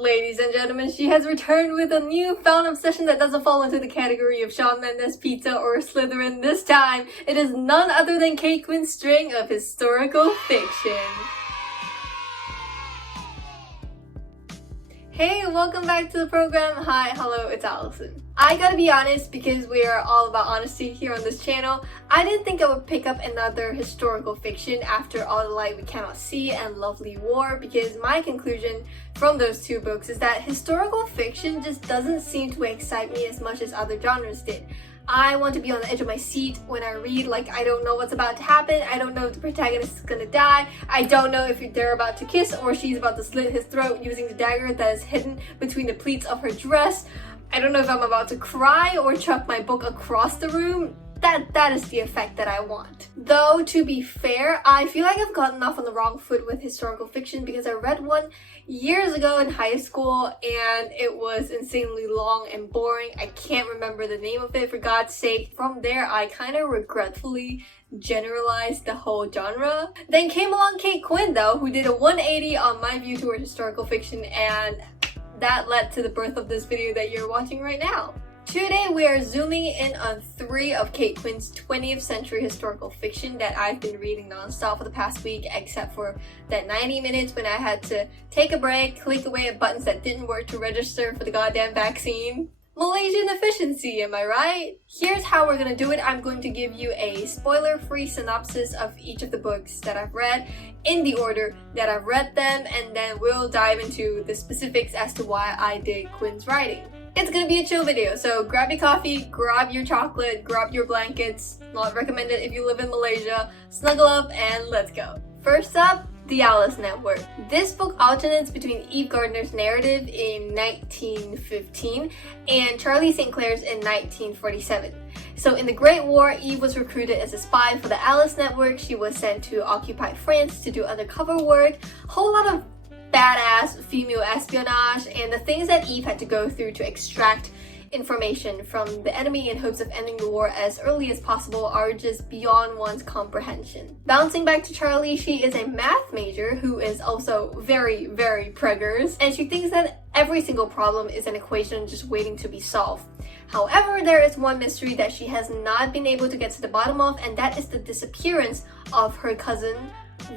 Ladies and gentlemen, she has returned with a newfound obsession that doesn't fall into the category of Shawn Mendes pizza or Slytherin. This time, it is none other than Kate Quinn's string of historical fiction. Hey, welcome back to the program. Hi, hello, it's Allison. I gotta be honest, because we are all about honesty here on this channel, I didn't think I would pick up another historical fiction after All the Light We Cannot See and Lovely War, because my conclusion from those two books is that historical fiction just doesn't seem to excite me as much as other genres did. I want to be on the edge of my seat when I read, like I don't know what's about to happen, I don't know if the protagonist is gonna die, I don't know if they're about to kiss or she's about to slit his throat using the dagger that is hidden between the pleats of her dress, I don't know if I'm about to cry or chuck my book across the room. That is the effect that I want. Though, to be fair, I feel like I've gotten off on the wrong foot with historical fiction because I read one years ago in high school and it was insanely long and boring. I can't remember the name of it, for God's sake. From there, I kind of regretfully generalized the whole genre. Then came along Kate Quinn though, who did a 180 on my view toward historical fiction, and that led to the birth of this video that you're watching right now. Today we are zooming in on 3 of Kate Quinn's 20th century historical fiction that I've been reading non-stop for the past week, except for that 90 minutes when I had to take a break, click away at buttons that didn't work to register for the goddamn vaccine. Malaysian efficiency, am I right? Here's how we're gonna do it. I'm going to give you a spoiler-free synopsis of each of the books that I've read in the order that I've read them, and then we'll dive into the specifics as to why I dig Quinn's writing. It's gonna be a chill video, so grab your coffee, grab your chocolate, grab your blankets, not recommended if you live in Malaysia, snuggle up and let's go. First up, The Alice Network. This book alternates between Eve Gardner's narrative in 1915 and Charlie St. Clair's in 1947. So in the Great War, Eve was recruited as a spy for the Alice Network. She was sent to occupy France to do undercover work, whole lot of badass female espionage, and the things that Eve had to go through to extract information from the enemy in hopes of ending the war as early as possible are just beyond one's comprehension. Bouncing back to Charlie, she is a math major who is also very, very preggers, and she thinks that every single problem is an equation just waiting to be solved. However, there is one mystery that she has not been able to get to the bottom of, and that is the disappearance of her cousin,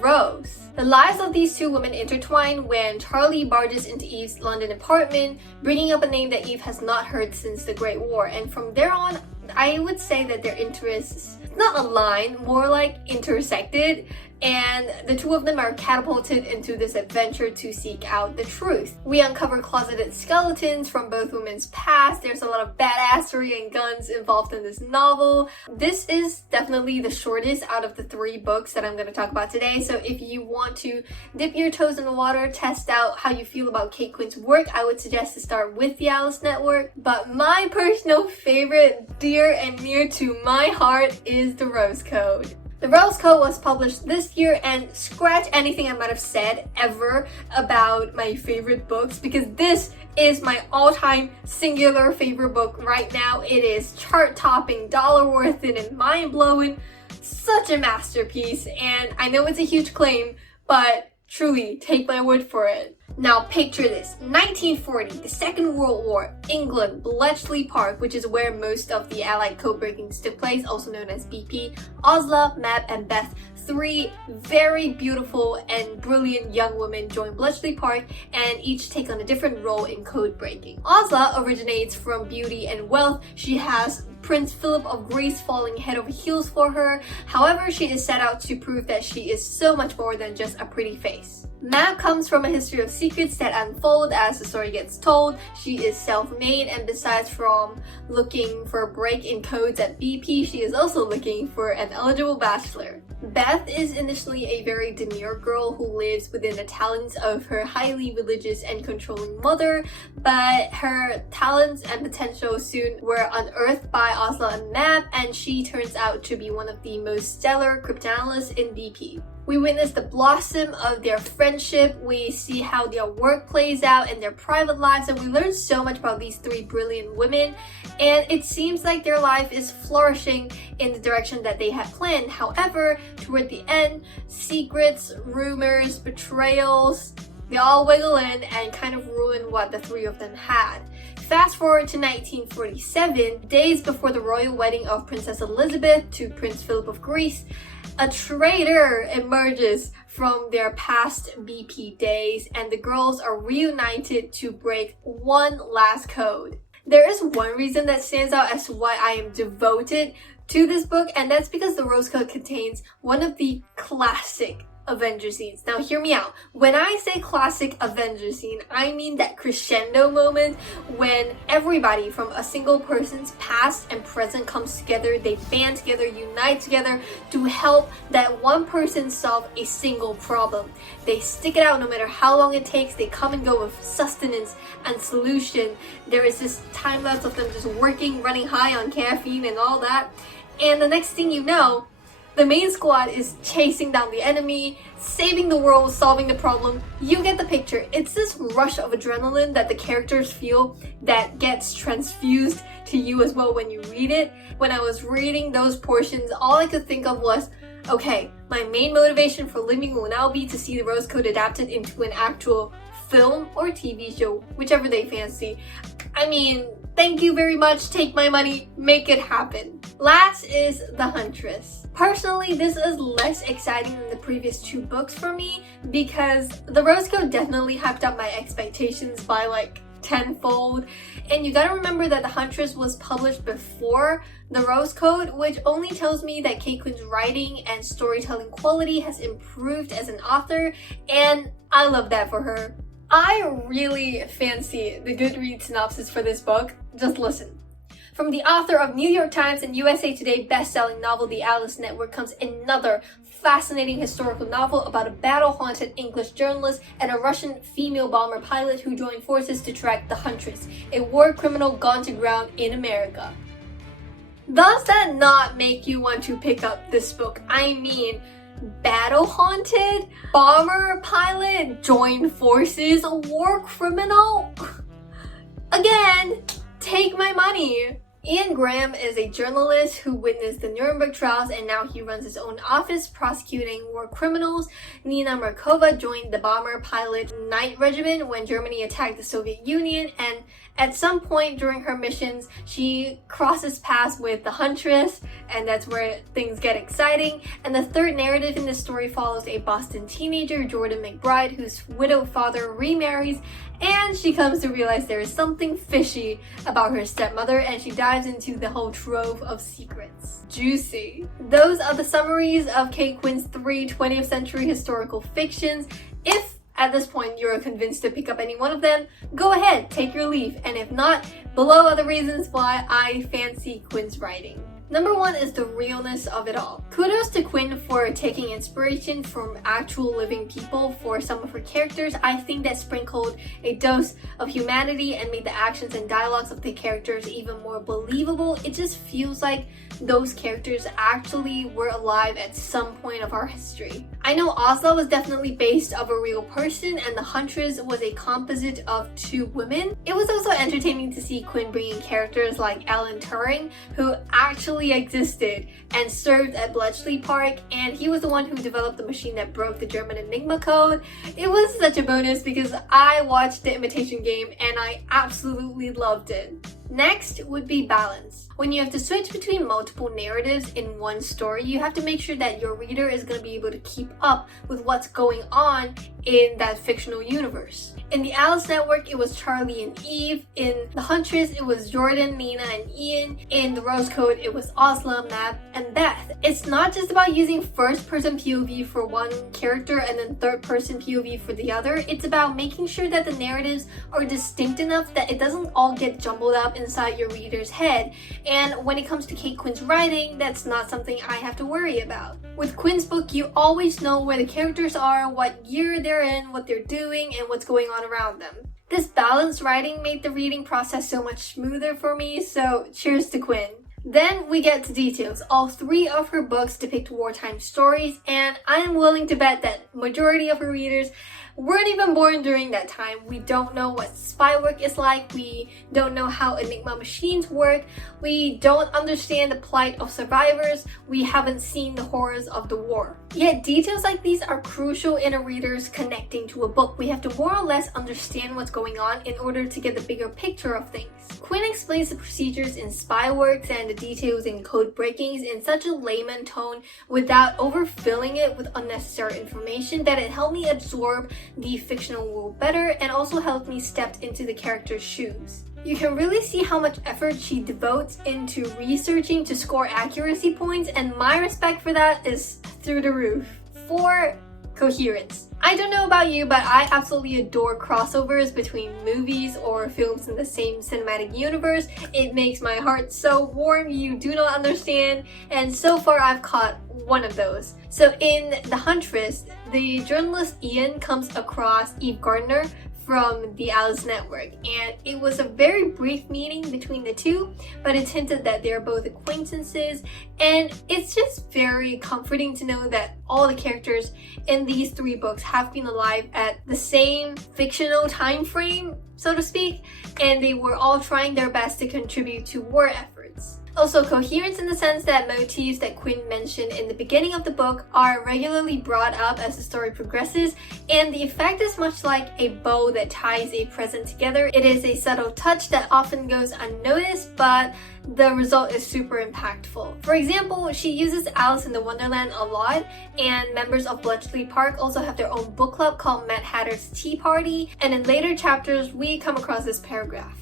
Rose. The lives of these two women intertwine when Charlie barges into Eve's London apartment, bringing up a name that Eve has not heard since the Great War, and from there on, I would say that their interests not aligned, more like intersected, and the two of them are catapulted into this adventure to seek out the truth. We uncover closeted skeletons from both women's past. There's a lot of badassery and guns involved in this novel. This is definitely the shortest out of the 3 books that I'm going to talk about today, so if you want to dip your toes in the water, test out how you feel about Kate Quinn's work, I would suggest to start with The Alice Network. But my personal favorite, dear and near to my heart, is The Rose Code. The Rose Code was published this year, and scratch anything I might have said ever about my favorite books, because this is my all-time singular favorite book right now. It is chart-topping, dollar-worth-it, and mind-blowing. Such a masterpiece, and I know it's a huge claim, but truly, take my word for it. Now picture this, 1940, the Second World War, England, Bletchley Park, which is where most of the Allied code breakings took place, also known as BP, Osla, Mab, and Beth, 3 very beautiful and brilliant young women join Bletchley Park and each take on a different role in code breaking. Osla originates from beauty and wealth. She has Prince Philip of Greece falling head over heels for her. However, she is set out to prove that she is so much more than just a pretty face. Mab comes from a history of secrets that unfold as the story gets told. She is self-made, and besides from looking for a break in codes at BP, she is also looking for an eligible bachelor. Beth is initially a very demure girl who lives within the talents of her highly religious and controlling mother, but her talents and potential soon were unearthed by Osla and Mab, and she turns out to be one of the most stellar cryptanalysts in BP. We witness the blossom of their friendship, we see how their work plays out in their private lives, and we learn so much about these 3 brilliant women, and it seems like their life is flourishing in the direction that they had planned. However, toward the end, secrets, rumors, betrayals, They all wiggle in and kind of ruin what the three of them had. Fast forward to 1947, days before the royal wedding of Princess Elizabeth to Prince Philip of Greece, a traitor emerges from their past BP days and the girls are reunited to break one last code. There is one reason that stands out as to why I am devoted to this book, and that's because the Rose Code contains one of the classic Avenger scenes. Now hear me out. When I say classic Avenger scene, I mean that crescendo moment when everybody from a single person's past and present comes together, they band together, unite together to help that one person solve a single problem. They stick it out no matter how long it takes, they come and go with sustenance and solution. There is this time lapse of them just working, running high on caffeine and all that. And the next thing you know, the main squad is chasing down the enemy, saving the world, solving the problem. You get the picture. It's this rush of adrenaline that the characters feel that gets transfused to you as well when you read it. When I was reading those portions, all I could think of was, okay, my main motivation for living will now be to see the Rose Code adapted into an actual film or TV show, whichever they fancy. I mean, thank you very much, take my money, make it happen. Last is The Huntress. Personally, this is less exciting than the previous two books for me because the Rose Code definitely hyped up my expectations by like tenfold. And you gotta remember that The Huntress was published before the Rose Code, which only tells me that Kate Quinn's writing and storytelling quality has improved as an author, and I love that for her. I really fancy the Goodreads synopsis for this book. Just listen. From the author of New York Times and USA Today best-selling novel The Alice Network comes another fascinating historical novel about a battle-haunted English journalist and a Russian female bomber pilot who join forces to track the Huntress, a war criminal gone to ground in America. Does that not make you want to pick up this book? I mean, battle-haunted, bomber pilot, join forces, a war criminal? Again, take my money. Ian Graham is a journalist who witnessed the Nuremberg trials and now he runs his own office prosecuting war criminals. Nina Markova joined the bomber pilot Night Regiment when Germany attacked the Soviet Union, and at some point during her missions, she crosses paths with the Huntress, and that's where things get exciting. And the third narrative in this story follows a Boston teenager, Jordan McBride, whose widowed father remarries, and she comes to realize there is something fishy about her stepmother, and she dives into the whole trove of secrets. Juicy. Those are the summaries of Kate Quinn's 3 20th century historical fictions. If at this point you're convinced to pick up any one of them, go ahead, take your leave, and if not, below are the reasons why I fancy Quinn's writing. Number 1 is the realness of it all. Kudos to Quinn for taking inspiration from actual living people for some of her characters. I think that sprinkled a dose of humanity and made the actions and dialogues of the characters even more believable. It just feels like those characters actually were alive at some point of our history. I know Oslo was definitely based off a real person and the Huntress was a composite of 2 women. It was also entertaining to see Quinn bringing characters like Alan Turing, who actually existed and served at Bletchley Park, and he was the one who developed the machine that broke the German Enigma code. It was such a bonus because I watched The Imitation Game and I absolutely loved it. Next would be balance. When you have to switch between multiple narratives in one story, you have to make sure that your reader is going to be able to keep up with what's going on in that fictional universe. In the Alice Network, it was Charlie and Eve. In The Huntress, it was Jordan, Nina, and Ian. In the Rose Code, it was Oslo, Matt, and Beth. It's not just about using first-person POV for one character and then third-person POV for the other. It's about making sure that the narratives are distinct enough that it doesn't all get jumbled up inside your reader's head. And when it comes to Kate Quinn's writing, that's not something I have to worry about. With Quinn's book, you always know where the characters are, what year they're in, what they're doing, and what's going on around them. This balanced writing made the reading process so much smoother for me, so cheers to Quinn. Then we get to details. All 3 of her books depict wartime stories, and I am willing to bet that majority of her readers weren't even born during that time. We don't know what spy work is like, we don't know how Enigma machines work, we don't understand the plight of survivors, we haven't seen the horrors of the war. Yet details like these are crucial in a reader's connecting to a book. We have to more or less understand what's going on in order to get the bigger picture of things. Quinn explains the procedures in spy works and the details in code breakings in such a layman tone without overfilling it with unnecessary information that it helped me absorb the fictional world better and also helped me step into the character's shoes. You can really see how much effort she devotes into researching to score accuracy points, and my respect for that is through the roof. 4. Coherence. I don't know about you, but I absolutely adore crossovers between movies or films in the same cinematic universe. It makes my heart so warm you do not understand, and so far I've caught one of those. So in The Huntress, the journalist Ian comes across Eve Gardner from the Alice Network, and it was a very brief meeting between the two, but it's hinted that they're both acquaintances, and it's just very comforting to know that all the characters in these 3 books have been alive at the same fictional time frame, so to speak, and they were all trying their best to contribute to war efforts. Also, coherence in the sense that motifs that Quinn mentioned in the beginning of the book are regularly brought up as the story progresses, and the effect is much like a bow that ties a present together. It is a subtle touch that often goes unnoticed, but the result is super impactful. For example, she uses Alice in the Wonderland a lot, and members of Bletchley Park also have their own book club called Mad Hatter's Tea Party, and in later chapters we come across this paragraph.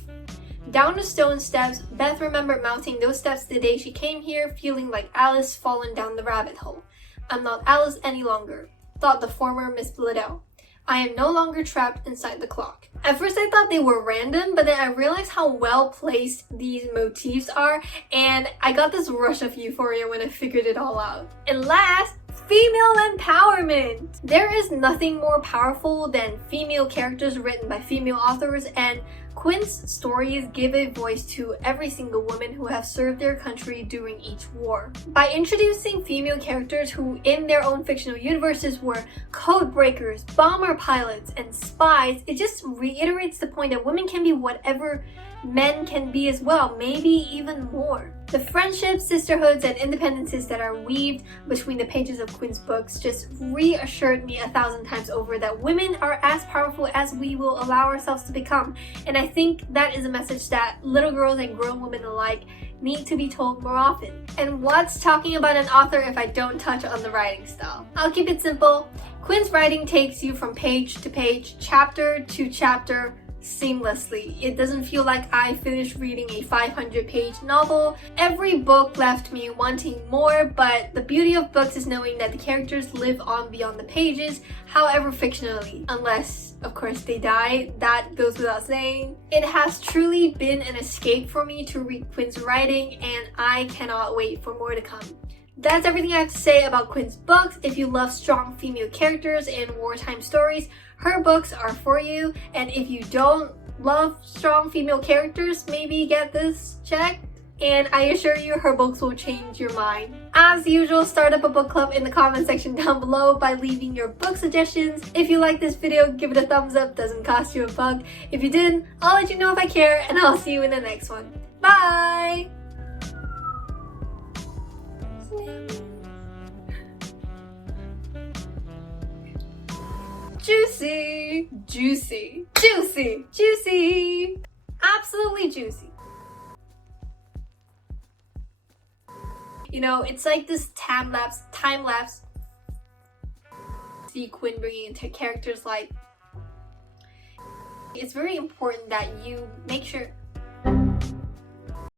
Down the stone steps, Beth remembered mounting those steps the day she came here, feeling like Alice fallen down the rabbit hole. I'm not Alice any longer, thought the former Miss Liddell. I am no longer trapped inside the clock. At first I thought they were random, but then I realized how well placed these motifs are, and I got this rush of euphoria when I figured it all out. And last, female empowerment! There is nothing more powerful than female characters written by female authors, and Quinn's stories give a voice to every single woman who have served their country during each war. By introducing female characters who in their own fictional universes were code breakers, bomber pilots, and spies, it just reiterates the point that women can be whatever men can be as well, maybe even more. The friendships, sisterhoods, and independences that are weaved between the pages of Quinn's books just reassured me 1,000 times over that women are as powerful as we will allow ourselves to become. And I think that is a message that little girls and grown women alike need to be told more often. And what's talking about an author if I don't touch on the writing style? I'll keep it simple. Quinn's writing takes you from page to page, chapter to chapter, seamlessly. It doesn't feel like I finished reading a 500-page novel. Every book left me wanting more, but the beauty of books is knowing that the characters live on beyond the pages, however fictionally, unless of course they die. That goes without saying. It has truly been an escape for me to read Quinn's writing, and I cannot wait for more to come. That's everything I have to say about Quinn's books. If you love strong female characters and wartime stories, her books are for you. And if you don't love strong female characters, maybe get this checked. And I assure you, her books will change your mind. As usual, start up a book club in the comment section down below by leaving your book suggestions. If you like this video, give it a thumbs up, doesn't cost you a buck. If you didn't, I'll let you know if I care, and I'll see you in the next one. Bye! Juicy, juicy, juicy, juicy, absolutely juicy. You know, it's like this time lapse. See Quinn bringing into characters like. It's very important that you make sure